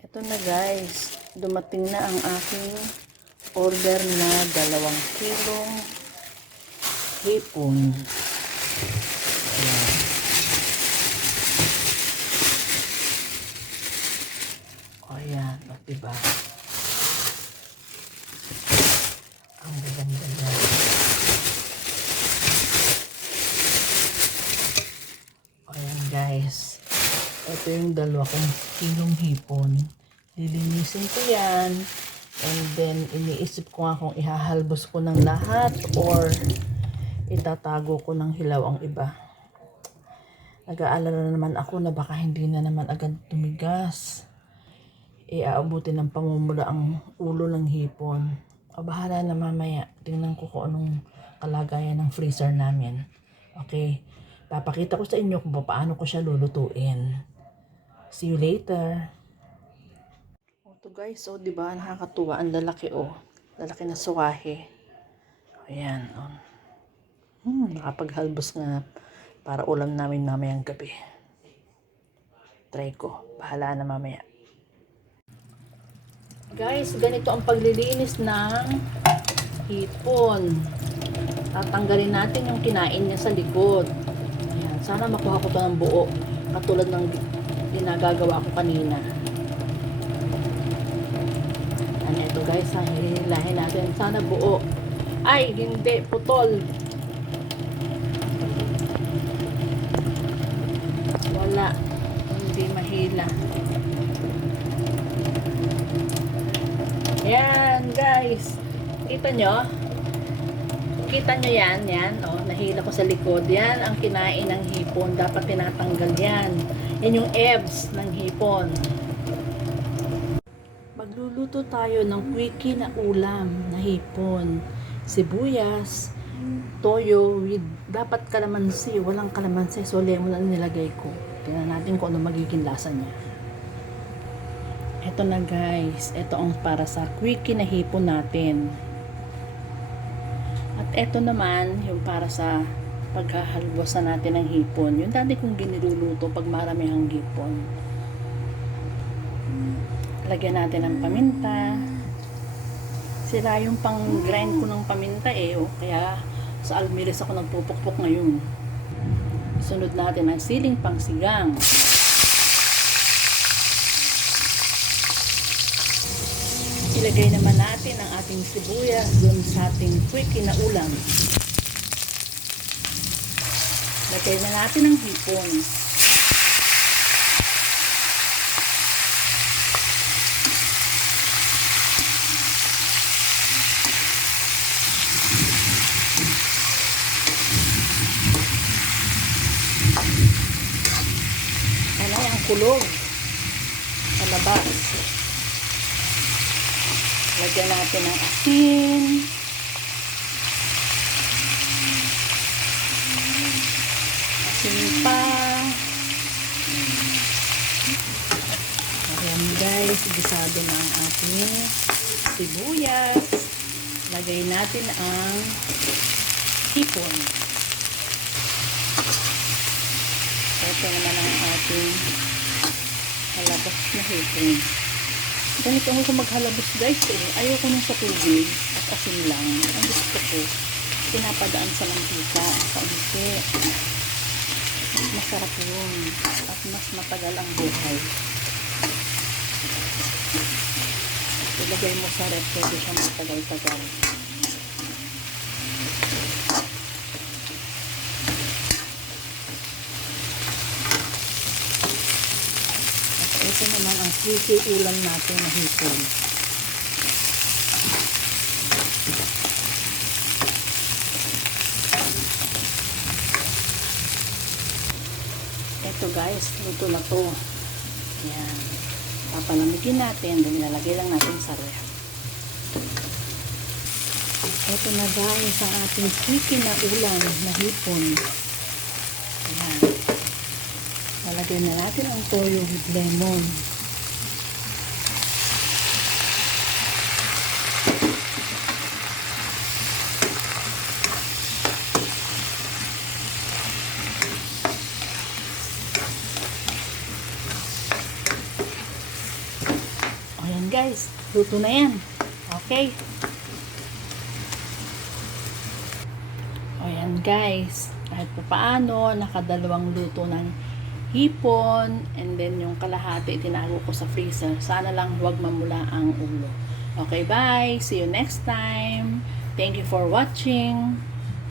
Ito na guys, dumating na ang aking order na 2 kilong hipon. Ayan. O yan, o diba? Ang gaganda yan. O yan guys, ito yung 2 kilong hipon. Lilinisin ko yan. And then, iniisip ko nga kung ihahalbos ko ng lahat or itatago ko ng hilaw ang iba. Nag-aalala naman ako na baka hindi na naman agad tumigas. Aabutin ng pamumula ang ulo ng hipon. O bahala na mamaya. Tingnan ko kung anong kalagayan ng freezer namin. Okay. Papakita ko sa inyo kung paano ko siya lulutuin. See you later. Ito guys, so diba nakakatuwa ang lalaki lalaki na suwahe. Ayan, nakapaghalbos na para ulam namin mamayang gabi. Try ko, bahala na mamaya. Guys, ganito ang paglilinis ng hipon. Tatanggalin natin yung kinain niya sa likod. Ayan, sana makuha ko to ng buo katulad ng ginagagawa ko kanina. Ito guys, ang hinihilahin natin. Sana buo. Ay, hindi. Putol. Wala. Hindi mahila. Yan guys. Kita nyo? Kita nyo yan? Yan. Nahila ko sa likod. Yan ang kinain ng hipon. Dapat tinatanggal yan. Yan yung eggs ng hipon. Magluluto tayo ng quickie na ulam na hipon, sibuyas, toyo with dapat kalamansi, walang kalamansi, so lemon ang nilagay ko. Tingnan natin kung ano magiging lasa niya. Ito na guys, ito ang para sa quickie na hipon natin. At ito naman yung para sa paghahalwasan natin ng hipon. Yung dati kong giniluluto pag marami ang hipon. Lagyan natin ng paminta. Sira yung pang grind ko ng paminta kaya sa almilis ako nagpupukpok ngayon. Sunod natin ang siling pangsigang. Ilagay naman natin ang ating sibuyas dun sa ating quickie na ulam. Lagay na natin ang hipon. Kulog sa labas. Lagyan natin ng asin. Asin pa. Ayan guys, gisado na ang ating sibuyas. Lagay natin ang hipon. Ito naman ang ating halabas na hipon. Ganito ako maghalabos guys ayoko nung sa tubig at asin lang. Ang gusto ko pinapadaan sa mantika sa unti. Mas masarap yun at mas matagal ang buhay. Ilagay mo sa rep, pwede siya matagal-tagal. Ito naman ang quickie ulam natin na hipon. Ito guys, luto na to. Yan. Papalamigin natin, then ilalagay lang natin sa ref. Ito na guys ang ating quickie na ulam na hipon. Yan. Lalagyan na natin ang toyo with lemon. guys, luto na yan. Okay. O yan guys, kahit pa paano, nakadalawang luto ng hipon, and then yung kalahati tinago ko sa freezer. Sana lang huwag mamula ang ulo. Okay, bye! See you next time! Thank you for watching!